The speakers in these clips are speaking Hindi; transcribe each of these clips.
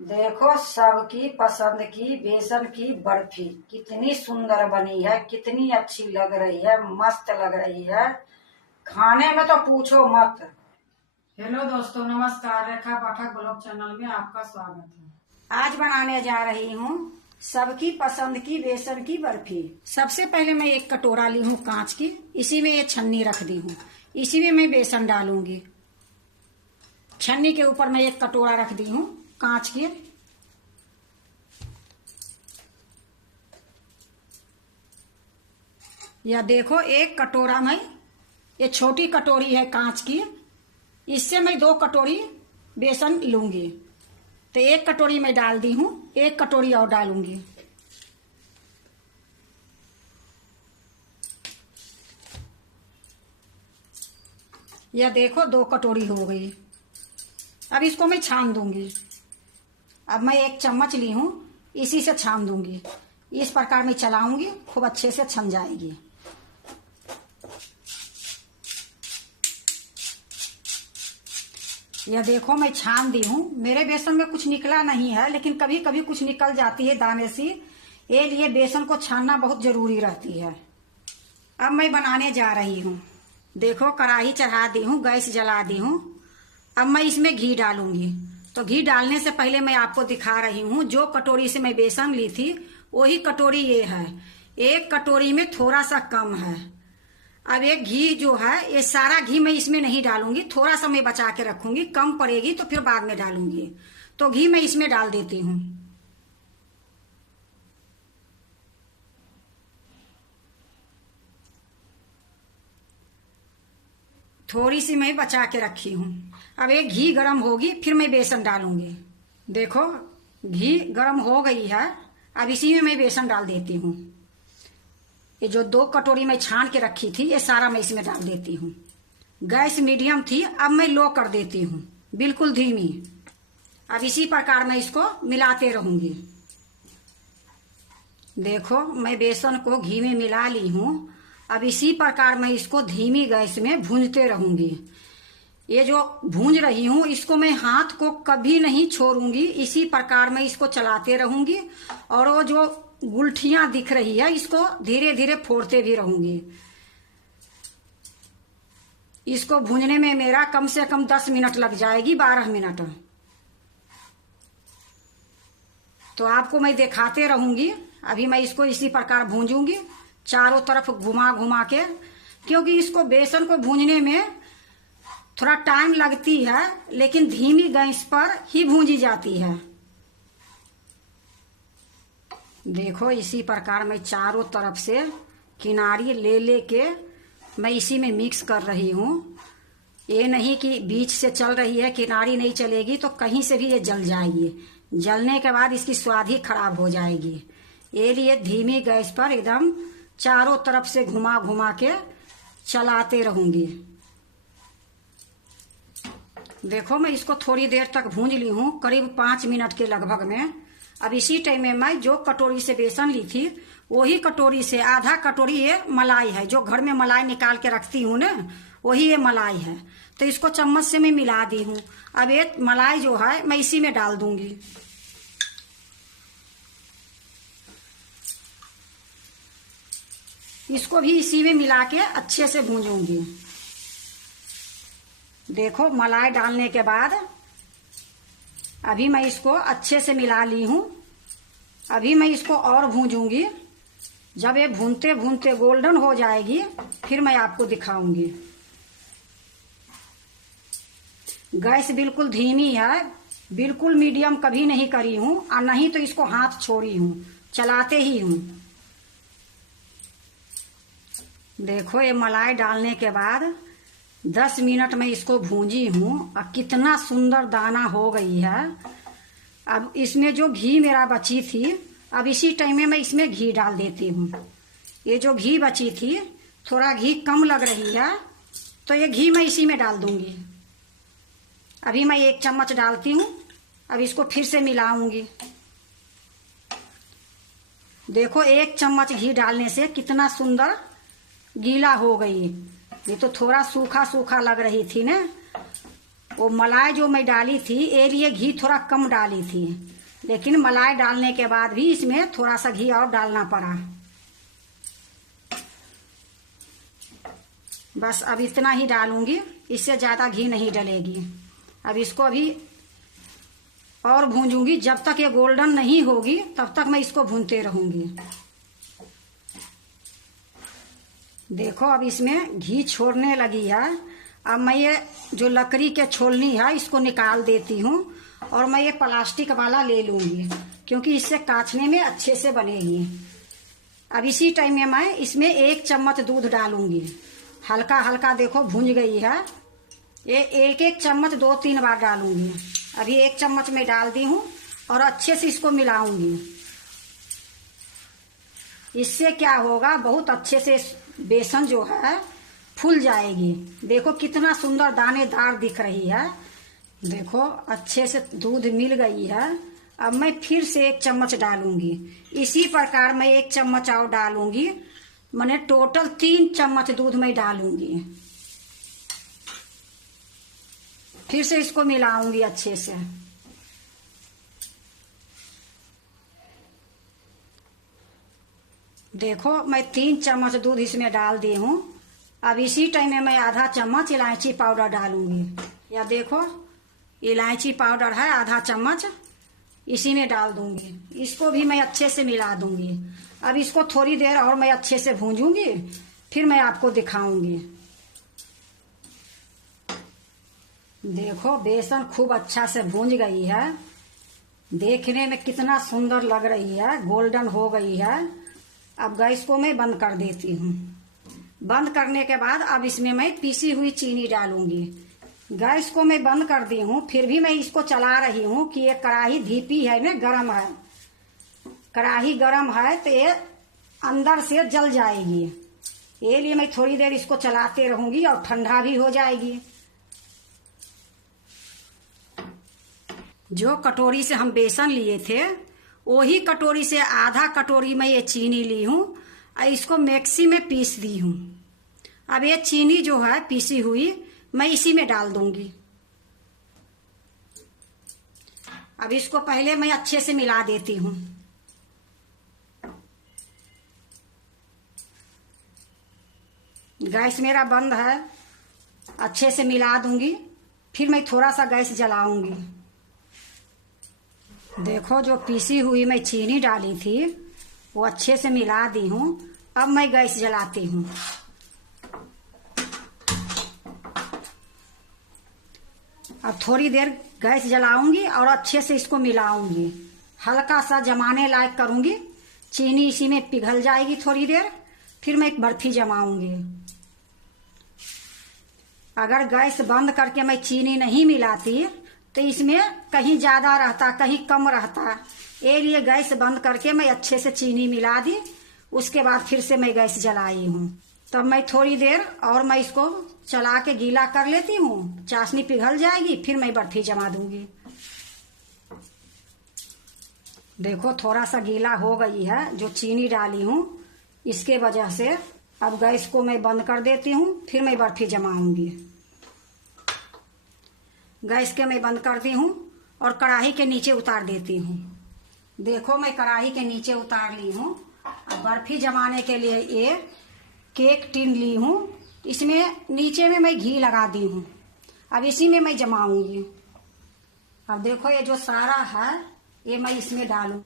देखो सबकी पसंद की बेसन की बर्फी कितनी सुंदर बनी है, कितनी अच्छी लग रही है, मस्त लग रही है। खाने में तो पूछो मत। हेलो दोस्तों, नमस्कार। रेखा पाठक ब्लॉग चैनल में आपका स्वागत है। आज बनाने जा रही हूँ सबकी पसंद की बेसन की बर्फी। सबसे पहले मैं एक कटोरा ली हूँ कांच की, इसी में ये छन्नी रख दी हूँ। इसी में मैं बेसन डालूंगी। छन्नी के ऊपर मैं एक कटोरा रख दी हूँ कांच की। या देखो एक कटोरा में, ये छोटी कटोरी है कांच की, इससे मैं 2 कटोरी बेसन लूंगी। तो एक कटोरी में डाल दी हूँ, एक कटोरी और डालूंगी। यह देखो 2 कटोरी हो गई। अब इसको मैं छान दूंगी। अब मैं 1 चम्मच ली हूँ, इसी से छान दूंगी। इस प्रकार में चलाऊंगी, खूब अच्छे से छन जाएगी। यह देखो मैं छान दी हूँ। मेरे बेसन में कुछ निकला नहीं है, लेकिन कभी कभी कुछ निकल जाती है दाने सी। ये लिए बेसन को छानना बहुत जरूरी रहती है। अब मैं बनाने जा रही हूँ। देखो कढ़ाई चढ़ा दी हूँ, गैस जला दी हूँ। अब मैं इसमें घी डालूंगी। तो घी डालने से पहले मैं आपको दिखा रही हूँ, जो कटोरी से मैं बेसन ली थी वही कटोरी ये है। 1 कटोरी में थोड़ा सा कम है। अब ये घी जो है, ये सारा घी मैं इसमें नहीं डालूंगी, थोड़ा सा मैं बचा के रखूंगी। कम पड़ेगी तो फिर बाद में डालूंगी। तो घी मैं इसमें डाल देती हूँ। थोड़ी सी मैं बचा के रखी हूँ। अब ये घी गर्म होगी, फिर मैं बेसन डालूंगी। देखो घी गर्म हो गई है। अब इसी में मैं बेसन डाल देती हूँ। ये जो 2 कटोरी मैं छान के रखी थी, ये सारा मैं इसमें डाल देती हूँ। गैस मीडियम थी, अब मैं लो कर देती हूँ, बिल्कुल धीमी। अब इसी प्रकार मैं इसको मिलाते रहूंगी। देखो मैं बेसन को घी में मिला ली हूँ। अब इसी प्रकार मैं इसको धीमी गैस में भूंजते रहूंगी। ये जो भूंज रही हूँ, इसको मैं हाथ को कभी नहीं छोड़ूंगी। इसी प्रकार मैं इसको चलाते रहूंगी। और वो जो गुलठियां दिख रही है, इसको धीरे धीरे फोड़ते भी रहूंगी। इसको भूनने में मेरा कम से कम 10 मिनट लग जाएगी, 12 मिनट। तो आपको मैं दिखाते रहूंगी। अभी मैं इसको इसी प्रकार भूंजूंगी, चारों तरफ घुमा घुमा के, क्योंकि इसको बेसन को भूनने में थोड़ा टाइम लगती है, लेकिन धीमी गैस पर ही भूंजी जाती है। देखो इसी प्रकार मैं चारों तरफ से किनारी ले लेके मैं इसी में मिक्स कर रही हूँ। ये नहीं कि बीच से चल रही है, किनारी नहीं चलेगी तो कहीं से भी ये जल जाएगी। जलने के बाद इसकी स्वाद ही खराब हो जाएगी। ये लिए धीमी गैस पर एकदम चारों तरफ से घुमा घुमा के चलाते रहूंगी। देखो मैं इसको थोड़ी देर तक भूंज ली हूँ, करीब 5 मिनट के लगभग में। अब इसी टाइम में मैं जो कटोरी से बेसन ली थी, वही कटोरी से आधा कटोरी ये मलाई है। जो घर में मलाई निकाल के रखती हूँ ना, वही ये मलाई है। तो इसको चम्मच से मैं मिला दी हूँ। अब ये मलाई जो है मैं इसी में डाल दूंगी। इसको भी इसी में मिला के अच्छे से भूंजूंगी। देखो मलाई डालने के बाद अभी मैं इसको अच्छे से मिला ली हूँ। अभी मैं इसको और भूंजूंगी। जब ये भूनते भूनते गोल्डन हो जाएगी, फिर मैं आपको दिखाऊंगी। गैस बिल्कुल धीमी है, बिल्कुल मीडियम कभी नहीं करी हूँ, और नहीं तो इसको हाथ छोड़ी हूँ, चलाते ही हूँ। देखो ये मलाई डालने के बाद 10 मिनट में इसको भूंजी हूँ, और कितना सुंदर दाना हो गई है। अब इसमें जो घी मेरा बची थी, अब इसी टाइम में मैं इसमें घी डाल देती हूँ। ये जो घी बची थी, थोड़ा घी कम लग रही है, तो ये घी मैं इसी में डाल दूंगी। अभी मैं 1 चम्मच डालती हूँ। अब इसको फिर से मिलाऊंगी। देखो 1 चम्मच घी डालने से कितना सुंदर गीला हो गई। ये तो थोड़ा सूखा सूखा लग रही थी ना, वो मलाई जो मैं डाली थी ये लिए घी थोड़ा कम डाली थी, लेकिन मलाई डालने के बाद भी इसमें थोड़ा सा घी और डालना पड़ा। बस अब इतना ही डालूंगी, इससे ज़्यादा घी नहीं डलेगी। अब इसको अभी और भूंजूंगी, जब तक ये गोल्डन नहीं होगी तब तक मैं इसको भूनते रहूंगी। देखो अब इसमें घी छोड़ने लगी है। अब मैं ये जो लकड़ी के छोलनी है इसको निकाल देती हूँ और मैं ये प्लास्टिक वाला ले लूंगी, क्योंकि इससे काटने में अच्छे से बनेगी। अब इसी टाइम में मैं इसमें 1 चम्मच दूध डालूंगी। हल्का हल्का देखो भुंज गई है। ये 1-1 चम्मच 2-3 बार डालूंगी। अभी 1 चम्मच में डाल दी हूँ और अच्छे से इसको मिलाऊंगी। इससे क्या होगा, बहुत अच्छे से बेसन जो है फूल जाएगी। देखो कितना सुंदर दानेदार दिख रही है। देखो अच्छे से दूध मिल गई है। अब मैं फिर से 1 चम्मच डालूंगी। इसी प्रकार मैं 1 चम्मच और डालूंगी। मैंने टोटल 3 चम्मच दूध में डालूंगी। फिर से इसको मिलाऊंगी अच्छे से। देखो मैं 3 चम्मच दूध इसमें डाल दी हूँ। अब इसी टाइम में मैं आधा चम्मच इलायची पाउडर डालूंगी। या देखो इलायची पाउडर है आधा चम्मच, इसी में डाल दूंगी। इसको भी मैं अच्छे से मिला दूंगी। अब इसको थोड़ी देर और मैं अच्छे से भूंजूंगी, फिर मैं आपको दिखाऊंगी। देखो बेसन खूब अच्छा से भूंज गई है। देखने में कितना सुंदर लग रही है, गोल्डन हो गई है। अब गैस को मैं बंद कर देती हूँ। बंद करने के बाद अब इसमें मैं पीसी हुई चीनी डालूंगी। गैस को मैं बंद कर दी हूँ, फिर भी मैं इसको चला रही हूँ कि ये कढ़ाई धीपी है ना, गरम है। कढ़ाई गरम है तो ये अंदर से जल जाएगी। ये लिए मैं थोड़ी देर इसको चलाते रहूंगी और ठंडा भी हो जाएगी। जो कटोरी से हम बेसन लिए थे वही कटोरी से आधा कटोरी में ये चीनी ली हूँ और इसको मिक्सी में पीस दी हूँ। अब ये चीनी जो है पीसी हुई मैं इसी में डाल दूंगी। अब इसको पहले मैं अच्छे से मिला देती हूँ। गैस मेरा बंद है, अच्छे से मिला दूंगी। फिर मैं थोड़ा सा गैस जलाऊंगी। देखो जो पीसी हुई मैं चीनी डाली थी वो अच्छे से मिला दी हूँ। अब मैं गैस जलाती हूँ। अब थोड़ी देर गैस जलाऊंगी और अच्छे से इसको मिलाऊंगी। हल्का सा जमाने लायक करूंगी। चीनी इसी में पिघल जाएगी थोड़ी देर, फिर मैं एक बर्फी जमाऊंगी। अगर गैस बंद करके मैं चीनी नहीं मिलाती तो इसमें कहीं ज्यादा रहता कहीं कम रहता। ये लिए गैस बंद करके मैं अच्छे से चीनी मिला दी। उसके बाद फिर से मैं गैस जलाई हूँ। तब मैं थोड़ी देर और मैं इसको चला के गीला कर लेती हूँ। चाशनी पिघल जाएगी, फिर मैं बर्फी जमा दूंगी। देखो थोड़ा सा गीला हो गई है जो चीनी डाली हूँ, इसके वजह से। अब गैस को मैं बंद कर देती हूँ, फिर मैं बर्फी जमाऊंगी। गैस के मैं बंद कर दी हूँ और कढ़ाई के नीचे उतार देती हूँ। देखो मैं कढ़ाई के नीचे उतार ली हूँ। अब बर्फी जमाने के लिए ये केक टिन ली हूँ। इसमें नीचे में मैं घी लगा दी हूँ। अब इसी में मैं जमाऊंगी। अब देखो ये जो सारा है ये मैं इसमें डालूं।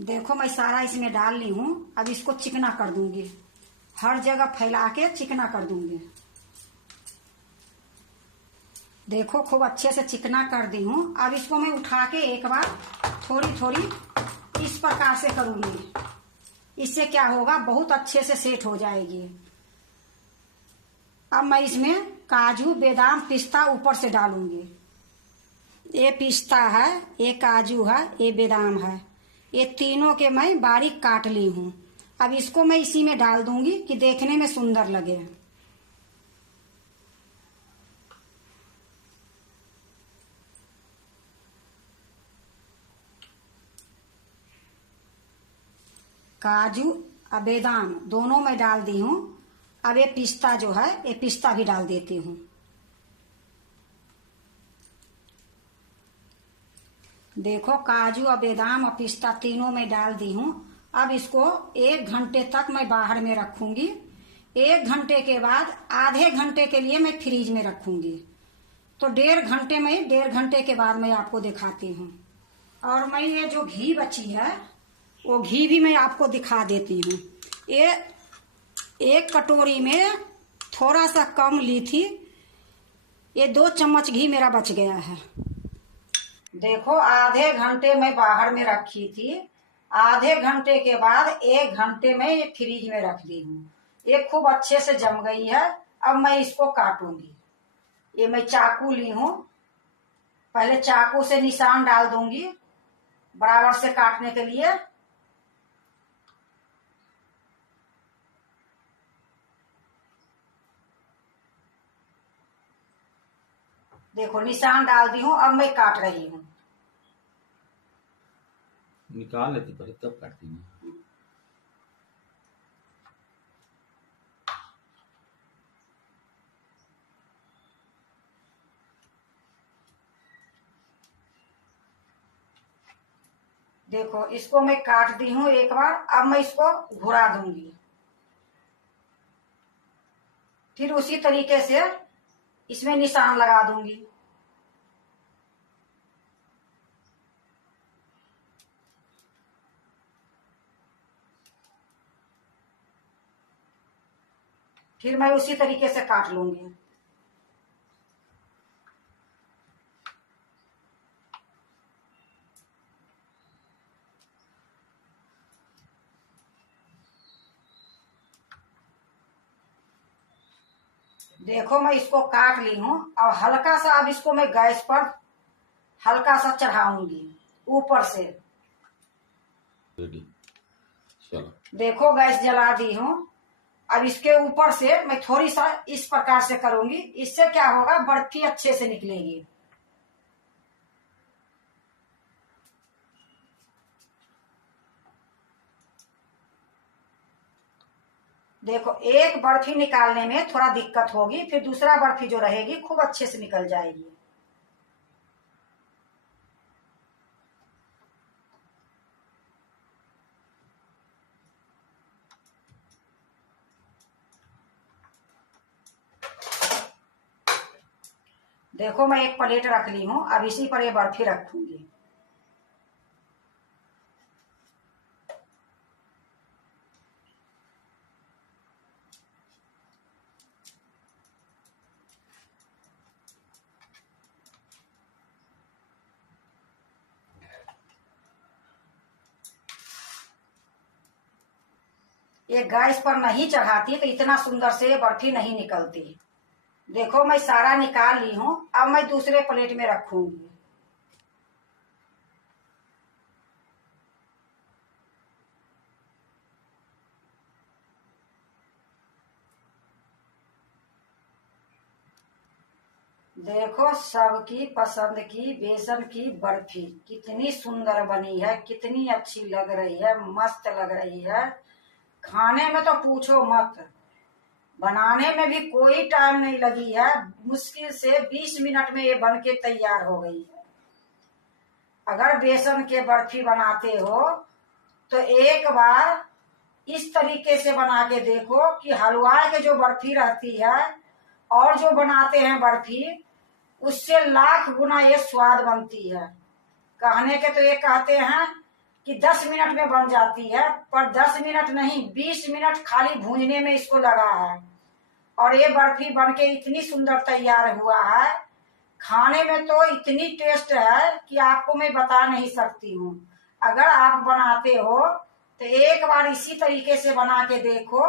देखो मैं सारा इसमें डाल ली हूँ। अब इसको चिकना कर दूंगी, हर जगह फैला के चिकना कर दूंगी। देखो खूब अच्छे से चिकना कर दी हूँ। अब इसको मैं उठा के एक बार थोड़ी थोड़ी इस प्रकार से करूंगी। इससे क्या होगा, बहुत अच्छे से सेट हो जाएगी। अब मैं इसमें काजू बादाम पिस्ता ऊपर से डालूंगी। ये पिस्ता है, ये काजू है, ये बादाम है। ये तीनों के मैं बारीक काट ली हूँ। अब इसको मैं इसी में डाल दूंगी कि देखने में सुंदर लगे। काजू और बादाम दोनों मैं डाल दी हूँ। अब ये पिस्ता जो है, ये पिस्ता भी डाल देती हूँ। देखो काजू और बादाम और पिस्ता तीनों मैं डाल दी हूँ। अब इसको 1 घंटे तक मैं बाहर में रखूंगी। 1 घंटे के बाद आधे घंटे के लिए मैं फ्रीज में रखूंगी। तो 1.5 घंटे के बाद मैं आपको दिखाती हूँ। और मैं ये जो घी बची है वो घी भी मैं आपको दिखा देती हूँ। ये 1 कटोरी में थोड़ा सा कम ली थी, ये 2 चम्मच घी मेरा बच गया है। देखो आधे घंटे मैं बाहर में रखी थी, आधे घंटे के बाद 1 घंटे में ये फ्रीज में रख दी हूँ। ये खूब अच्छे से जम गई है। अब मैं इसको काटूंगी। ये मैं चाकू ली हूँ, पहले चाकू से निशान डाल दूंगी बराबर से काटने के लिए। देखो निशान डाल दी हूँ। अब मैं काट रही हूँ। निकाल लेती पहले तब काटती नहीं। देखो इसको मैं काट दी हूँ एक बार। अब मैं इसको घुरा दूंगी। फिर उसी तरीके से इसमें निशान लगा दूंगी। फिर मैं उसी तरीके से काट लूंगी। देखो मैं इसको काट ली हूँ। और हल्का सा अब इसको मैं गैस पर हल्का सा चढ़ाऊंगी ऊपर से। रेडी, चलो। देखो गैस जला दी हूँ। अब इसके ऊपर से मैं थोड़ी सा इस प्रकार से करूंगी। इससे क्या होगा, बर्फी अच्छे से निकलेगी। देखो एक बर्फी निकालने में थोड़ा दिक्कत होगी, फिर दूसरा बर्फी जो रहेगी खूब अच्छे से निकल जाएगी। देखो मैं एक प्लेट रख ली हूँ। अब इसी पर ये बर्फी रखूंगी। ये गैस पर नहीं चढ़ाती तो इतना सुंदर से ये बर्फी नहीं निकलती। देखो मैं सारा निकाल ली हूँ। अब मैं दूसरे प्लेट में रखूंगी। देखो सबकी पसंद की बेसन की बर्फी कितनी सुंदर बनी है, कितनी अच्छी लग रही है, मस्त लग रही है। खाने में तो पूछो मत, बनाने में भी कोई टाइम नहीं लगी है। मुश्किल से 20 मिनट में ये बन के तैयार हो गई है। अगर बेसन के बर्फी बनाते हो तो एक बार इस तरीके से बना के देखो कि हलवाई के जो बर्फी रहती है और जो बनाते हैं बर्फी, उससे लाख गुना ये स्वाद बनती है। कहने के तो ये कहते हैं कि 10 मिनट में बन जाती है, पर 10 मिनट नहीं 20 मिनट खाली भूनने में इसको लगा है। और ये बर्फी बनके इतनी सुंदर तैयार हुआ है, खाने में तो इतनी टेस्ट है कि आपको मैं बता नहीं सकती हूँ। अगर आप बनाते हो तो एक बार इसी तरीके से बना के देखो,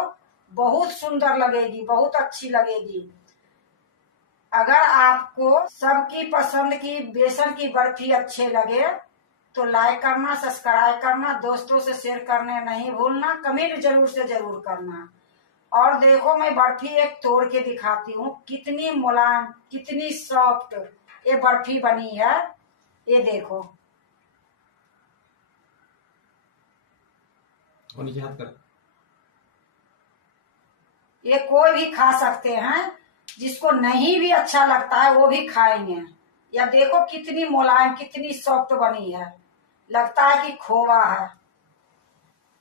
बहुत सुंदर लगेगी, बहुत अच्छी लगेगी। अगर आपको सबकी पसंद की बेसन की बर्फी अच्छे लगे तो लाइक करना, सब्सक्राइब करना, दोस्तों से शेयर करने नहीं भूलना, कमेंट जरूर से जरूर करना। और देखो मैं बर्फी एक तोड़ के दिखाती हूँ, कितनी मुलायम, कितनी सॉफ्ट ये बर्फी बनी है। ये देखो। और नीचे हाथ कर। ये कोई भी खा सकते हैं, जिसको नहीं भी अच्छा लगता है वो भी खाएंगे। या देखो कितनी मुलायम, कितनी सॉफ्ट बनी है, लगता है कि खोवा है।